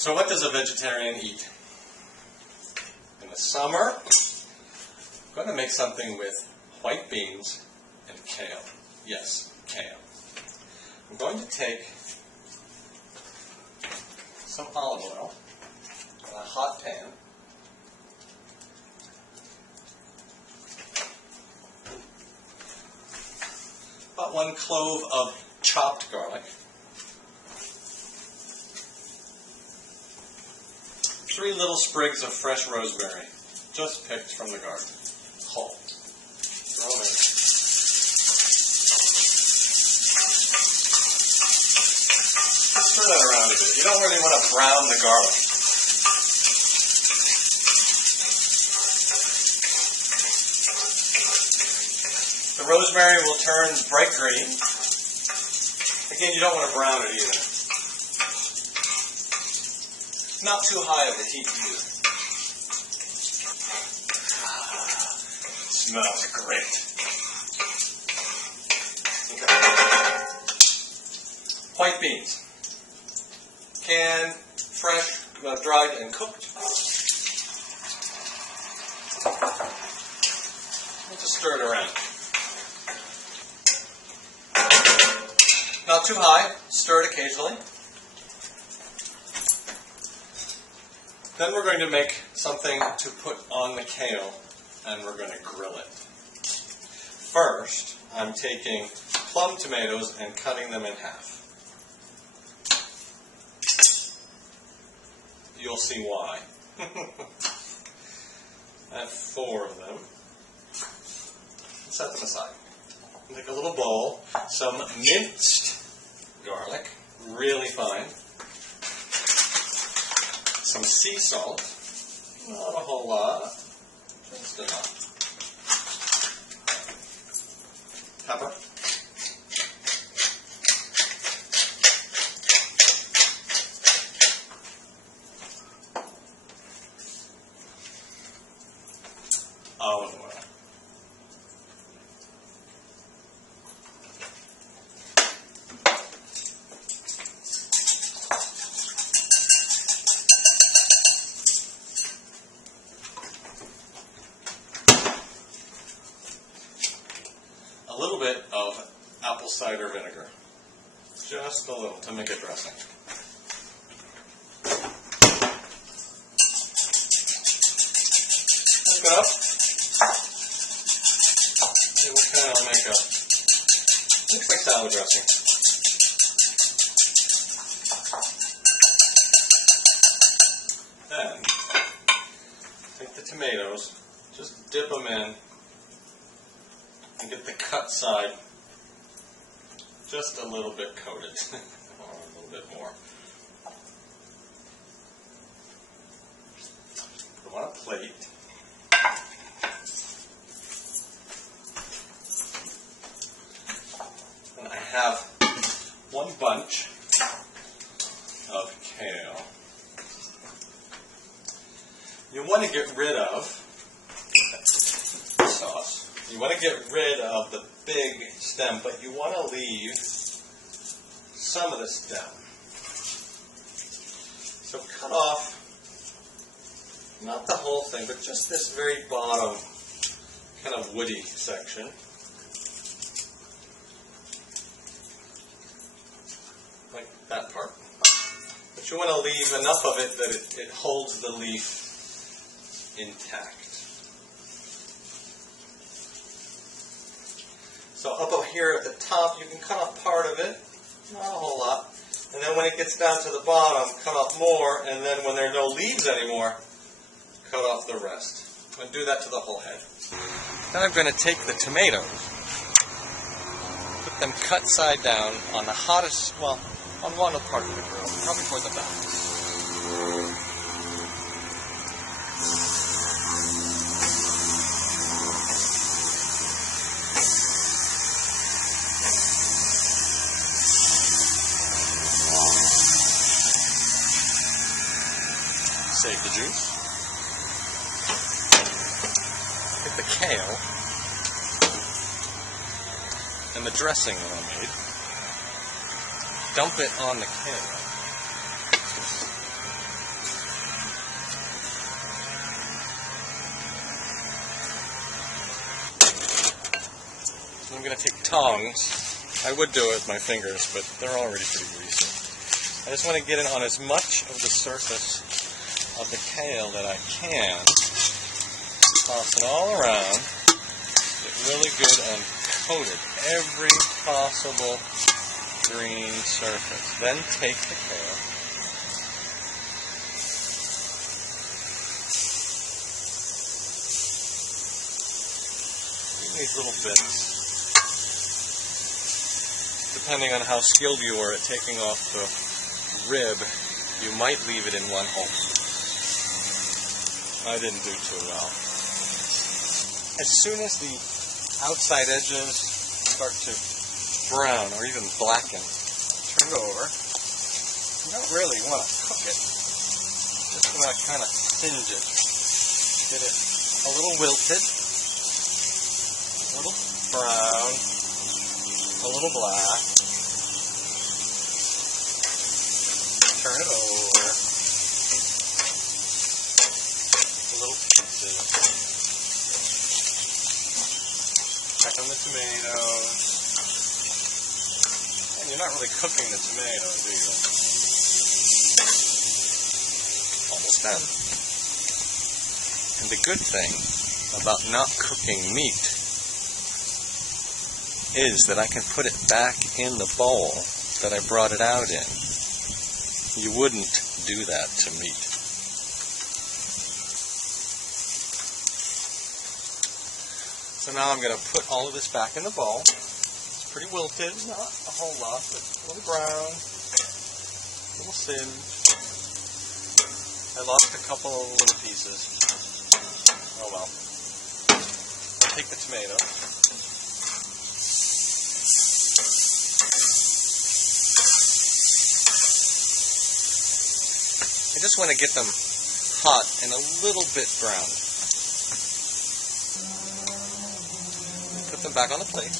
So what does a vegetarian eat? In the summer, I'm going to make something with white beans and kale. Yes, kale. I'm going to take some olive oil in a hot pan. About 1 clove of chopped garlic. 3 little sprigs of fresh rosemary, just picked from the garden, whole. Throw them in. Stir that around a bit. You don't really want to brown the garlic. The rosemary will turn bright green. Again, you don't want to brown it either. Not too high of a heat either. Smells great. Okay. White beans. Canned, fresh, dried, and cooked. We'll just stir it around. Not too high. Stir it occasionally. Then we're going to make something to put on the kale, and we're going to grill it. First, I'm taking plum tomatoes and cutting them in half. You'll see why. I have 4 of them. Set them aside. Take a little bowl, some minced garlic, really fine. Some sea salt, not a whole lot, just enough. Pepper. Olive oil. A little bit of apple cider vinegar, just a little to make a dressing. Pick it up, and we'll kind of make looks like salad dressing. Then, take the tomatoes, just dip them in, and get the cut side just a little bit coated, or a little bit more. Put them on a plate. And I have 1 bunch of kale. You want to get rid of sauce. You want to get rid of the big stem, but you want to leave some of the stem. So cut off, not the whole thing, but just this very bottom kind of woody section. Like that part. But you want to leave enough of it that it holds the leaf intact. So up here at the top, you can cut off part of it, not a whole lot. And then when it gets down to the bottom, cut off more, and then when there are no leaves anymore, cut off the rest. And do that to the whole head. Then I'm going to take the tomatoes, put them cut side down on the hottest, well, on one part of the grill, probably toward the back. Save the juice. Take the kale and the dressing that I made. Dump it on the kale. I'm going to take tongs. I would do it with my fingers, but they're already pretty greasy. I just want to get it on as much of the surface of the kale that I can. Toss it all around. Get really good and coat it every possible green surface. Then take the kale. These little bits. Depending on how skilled you are at taking off the rib, you might leave it in one hole. I didn't do too well. As soon as the outside edges start to brown or even blacken, turn it over. You don't really want to cook it. Just want to kind of singe it. Get it a little wilted. A little brown, a little black. Turn it over. A little pieces. Check on the tomatoes. And you're not really cooking the tomatoes, do you? Almost done. And the good thing about not cooking meat is that I can put it back in the bowl that I brought it out in. You wouldn't do that to meat. So now I'm going to put all of this back in the bowl. It's pretty wilted, not a whole lot, but a little brown, a little singed. I lost a couple of little pieces. Oh well. I'll take the tomato. I just want to get them hot and a little bit browned. Put them back on the plate.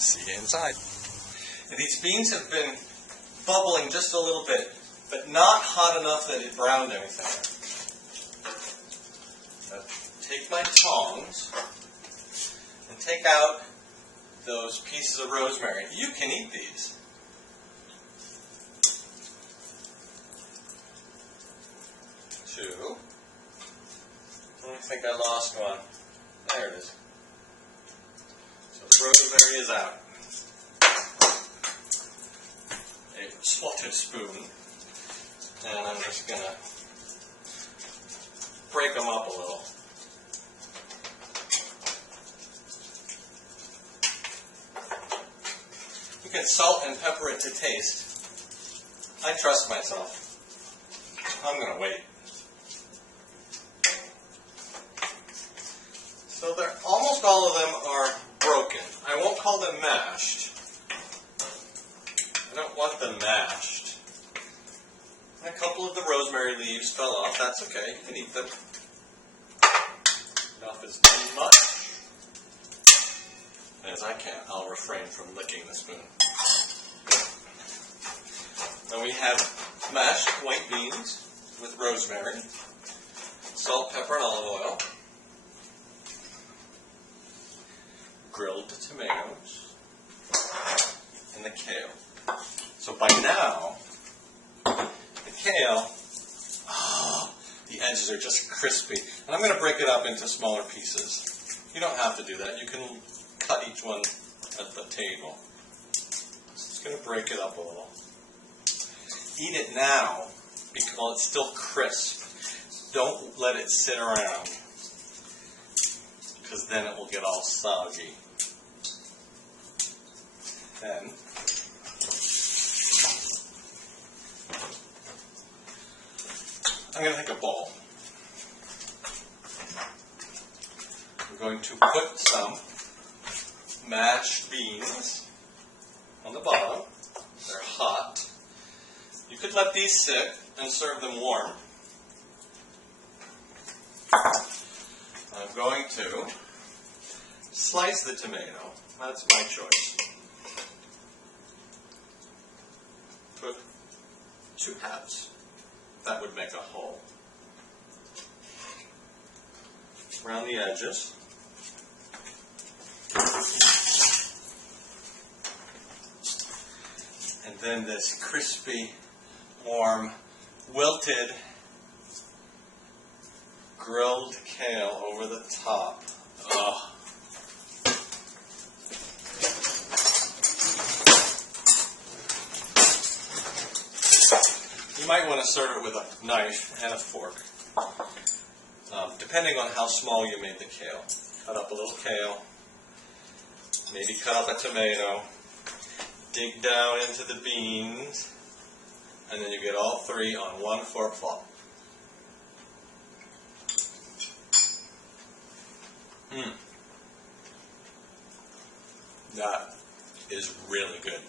See you inside. And these beans have been bubbling just a little bit, but not hot enough that it browned anything. Take my tongs and take out those pieces of rosemary. You can eat these. Two. I think I lost one. There it is. So the rosemary is out. A swatted spoon. And I'm just going to break them up a little. You can salt and pepper it to taste. I trust myself. I'm going to wait. So almost all of them are broken. I won't call them mashed. I don't want them mashed. And a couple of the rosemary leaves fell off. That's okay. You can eat them. Enough is too much. As I can, I'll refrain from licking the spoon. Then we have mashed white beans with rosemary, salt, pepper, and olive oil, grilled tomatoes, and the kale. So by now, the kale, the edges are just crispy. And I'm going to break it up into smaller pieces. You don't have to do that. You can cut each one at the table. Just going to break it up a little. Eat it now while it's still crisp. Don't let it sit around, because then it will get all soggy. Then I'm going to take a bowl. I'm going to put some mashed beans on the bottom. They're hot. You could let these sit and serve them warm. I'm going to slice the tomato. That's my choice. around the edges. And then this crispy, warm, wilted, grilled kale over the top. Ugh. You might want to serve it with a knife and a fork, depending on how small you made the kale. Cut up a little kale, maybe cut up a tomato, dig down into the beans, and then you get all three on one forkful. That is really good.